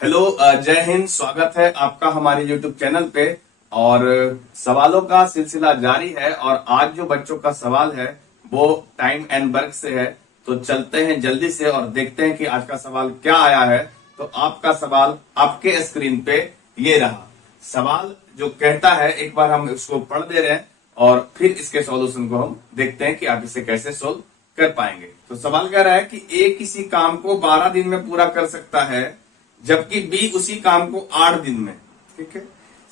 Hello, जय हिंद। स्वागत है आपका हमारे YouTube चैनल पे। और सवालों का सिलसिला जारी है और आज जो बच्चों का सवाल है वो टाइम एंड वर्क से है। तो चलते हैं जल्दी से और देखते हैं कि आज का सवाल क्या आया है। तो आपका सवाल आपके स्क्रीन पे ये रहा। सवाल जो कहता है, एक बार हम इसको पढ़ दे रहे हैं और फिर इसके सॉल्यूशन को हम देखते हैं कि आप इसे कैसे सोल्व कर पाएंगे। तो सवाल कह रहा है कि ए किसी काम को 12 दिन में पूरा कर सकता है, जबकि बी उसी काम को 8 दिन में। ठीक है।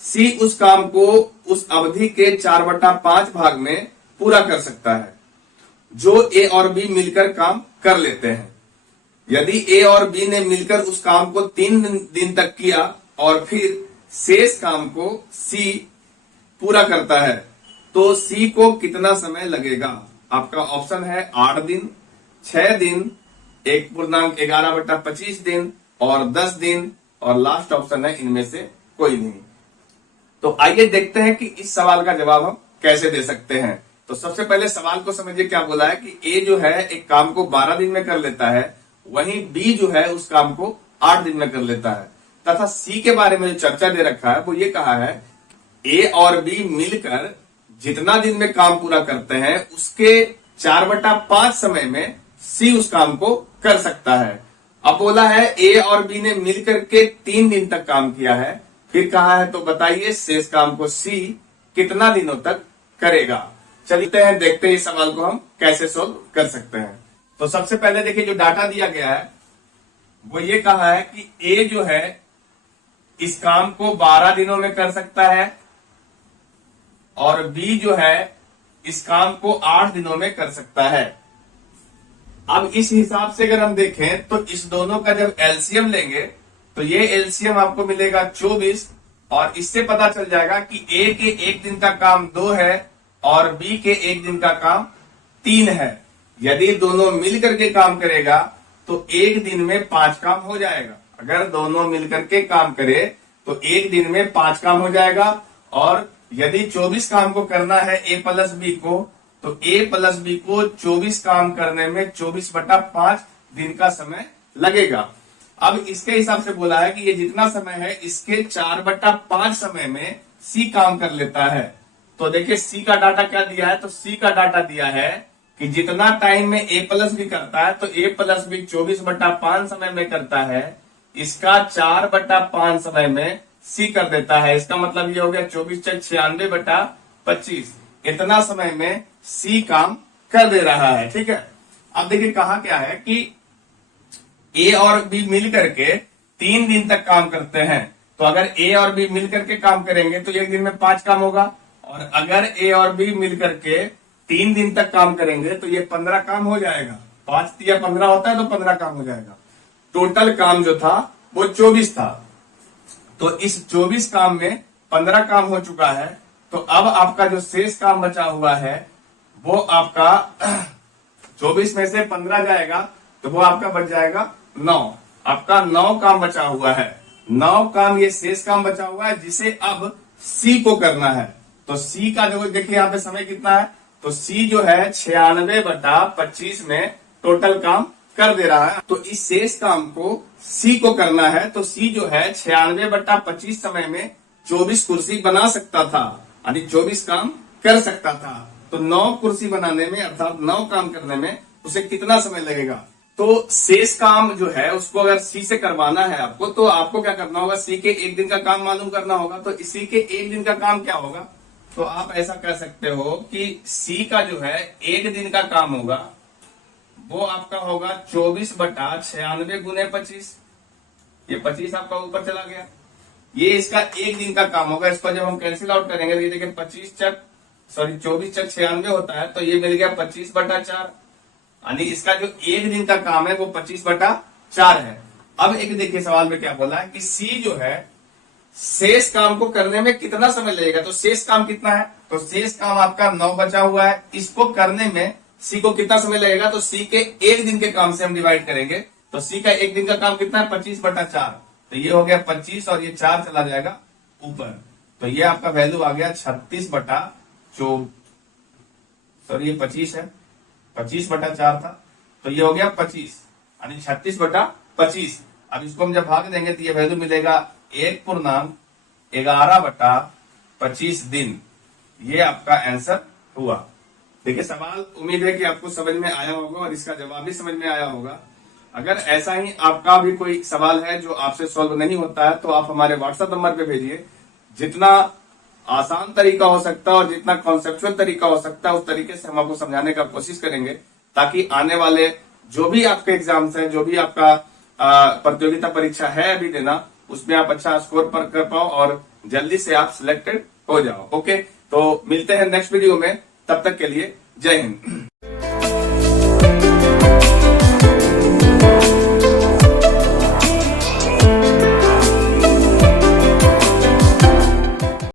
सी उस काम को उस अवधि के 4/5 भाग में पूरा कर सकता है, जो ए और बी मिलकर काम कर लेते हैं। यदि ए और बी ने मिलकर उस काम को 3 दिन तक किया और फिर शेष काम को सी पूरा करता है, तो सी को कितना समय लगेगा? आपका ऑप्शन है 8 दिन, 6 दिन, 1.11/25 दिन और 10 दिन, और लास्ट ऑप्शन है इनमें से कोई नहीं। तो आइए देखते हैं कि इस सवाल का जवाब हम कैसे दे सकते हैं। तो सबसे पहले सवाल को समझिए, क्या बोला है कि ए जो है एक काम को 12 दिन में कर लेता है, वहीं बी जो है उस काम को 8 दिन में कर लेता है। तथा सी के बारे में जो चर्चा दे रखा है वो ये कहा है ए और बी मिलकर जितना दिन में काम पूरा करते हैं उसके 4/5 समय में सी उस काम को कर सकता है। अब बोला है ए और बी ने मिलकर के 3 दिन तक काम किया है, फिर कहा है तो बताइए शेष काम को सी कितना दिनों तक करेगा। चलते हैं देखते हैं इस सवाल को हम कैसे सोल्व कर सकते हैं। तो सबसे पहले देखिए, जो डाटा दिया गया है वो ये कहा है कि ए जो है इस काम को 12 दिनों में कर सकता है और बी जो है इस काम को 8 दिनों में कर सकता है। अब इस हिसाब से अगर हम देखें तो इस दोनों का जब एलसीएम लेंगे तो ये एलसीएम आपको मिलेगा 24, और इससे पता चल जाएगा कि ए के 1 दिन का काम 2 है और बी के 1 दिन का काम 3 है। यदि दोनों मिलकर के काम करेगा तो 1 दिन में 5 काम हो जाएगा। अगर दोनों मिलकर के काम करे तो 1 दिन में 5 काम हो जाएगा। और यदि 24 काम को करना है ए प्लस बी को, तो ए प्लस बी को 24 काम करने में 24/5 दिन का समय लगेगा। अब इसके हिसाब से बोला है कि ये जितना समय है इसके 4/5 समय में सी काम कर लेता है। तो देखिए सी का डाटा क्या दिया है, तो सी का डाटा दिया है कि जितना टाइम में ए प्लस बी करता है तो ए प्लस बी 24/5 समय में करता है, इसका 4/5 समय में सी कर देता है। इसका मतलब ये हो गया 24 × 96/25। इतना समय में सी काम कर दे रहा है। ठीक है। अब देखिए कहा क्या है कि ए और बी मिल करके 3 दिन तक काम करते हैं। तो अगर ए और बी मिल करके काम करेंगे तो 1 दिन में 5 काम होगा, और अगर ए और बी मिल करके 3 दिन तक काम करेंगे तो ये 15 काम हो जाएगा। 5 या 15 होता है तो 15 काम हो जाएगा। टोटल काम जो था वो 24 था। तो इस 24 काम में 15 काम हो चुका है। तो अब आपका जो शेष काम बचा हुआ है वो आपका 24 में से 15 जाएगा तो वो आपका बच जाएगा 9। आपका 9 काम बचा हुआ है। 9 काम ये शेष काम बचा हुआ है जिसे अब सी को करना है। तो सी का जो देखिए यहाँ पे समय कितना है, तो सी जो है 96/25 में टोटल काम कर दे रहा है। तो इस शेष काम को सी को करना है। तो सी जो है 96/25 समय में 24 कुर्सी बना सकता था, यानी 24 काम कर सकता था। तो 9 कुर्सी बनाने में अर्थात 9 काम करने में उसे कितना समय लगेगा? तो शेष काम जो है उसको अगर सी से करवाना है आपको, तो आपको क्या करना होगा, सी के 1 दिन का काम मालूम करना होगा। तो इसी के 1 दिन का काम क्या होगा, तो आप ऐसा कर सकते हो कि सी का जो है 1 दिन का काम होगा वो आपका होगा 24/96 × 25। ये 25 आपका ऊपर चला गया। ये इसका 1 दिन का काम होगा। इसको जब हम कैंसिल आउट करेंगे तो ये देखिए 24 × 96 होता है, तो ये मिल गया 25/4, यानी इसका जो 1 दिन का काम है वो 25/4 है। अब एक देखिए सवाल में क्या बोला है कि सी जो है शेष काम को करने में कितना समय लगेगा। तो शेष काम कितना है, तो शेष काम आपका 9 बचा हुआ है। इसको करने में सी को कितना समय लगेगा, तो सी के 1 दिन के काम से हम डिवाइड करेंगे। तो सी का 1 दिन का काम कितना है, 25/4। तो ये हो गया 25 और ये 4 चला जाएगा ऊपर। तो ये आपका वैल्यू आ गया 36/4। सॉरी ये 25 है, 25/4 था, तो ये हो गया 25, यानी 36/25। अब इसको हम जब भाग देंगे तो ये वैल्यू मिलेगा 1/11/25 दिन। ये आपका आंसर हुआ। देखिए सवाल उम्मीद है कि आपको समझ में आया होगा और इसका जवाब भी समझ में आया होगा। अगर ऐसा ही आपका भी कोई सवाल है जो आपसे सॉल्व नहीं होता है तो आप हमारे व्हाट्सएप नंबर पे भेजिए। जितना आसान तरीका हो सकता है और जितना कॉन्सेप्चुअल तरीका हो सकता है उस तरीके से हम आपको समझाने का कोशिश करेंगे, ताकि आने वाले जो भी आपके एग्जाम्स हैं, जो भी आपका प्रतियोगिता परीक्षा है अभी देना, उसमें आप अच्छा स्कोर पर कर पाओ और जल्दी से आप सिलेक्टेड हो जाओ। ओके, तो मिलते हैं नेक्स्ट वीडियो में, तब तक के लिए जय हिंद।